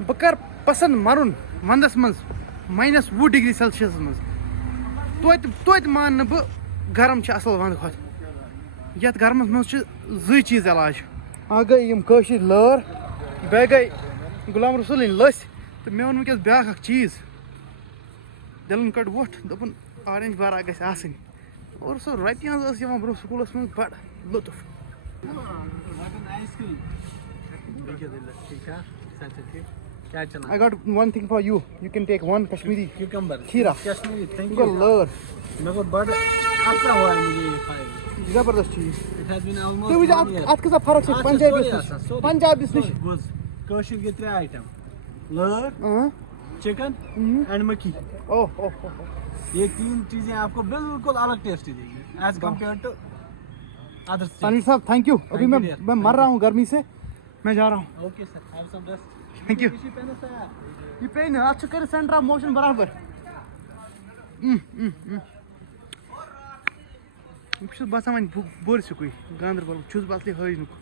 बह कर पसंद मरुन वंदस मज -20 डिग्री सेल्सियस मज तोत मान बह गरम असल वंद खुद ये गरमस मज जी चीज इलाज आ गई यम कशीर लर बे गई गुलाम रसूल लस तो मे वोन वस ब्या चीज दिलन कड़ वोट दोपन ऑरेंज बारा गस आसनी और सो रपियां ब्रो स्कूलस मज बड़ लुत्फ I got one thing for you. You can take one Kashmiri cucumber. Khira. Kashmiri, thank You you. got lure. मेरे को बड़ा अच्छा हुआ है मुझे ये खाए. जबरदस्त चीज. It has been almost. तो मुझे आज कैसा फर्क है पंजाबी से? पंजाबी से. Buzz. Kashmir के 3 item. Lure, chicken and maki. Oh. ये 3 चीजें आपको बिल्कुल अलग टेस्ट देगी as compared to other states. Anil साहब थैंक यू. अभी मैं मर रहा हूँ गर्मी से. मैं जा रहा हूँ. Okay sir. Have some rest. Thank you. ये पेन अच्छा कर सेंटर ऑफ मोशन बराबर. बस बसान बोर कोई गांधरबल चुस बस हज नुक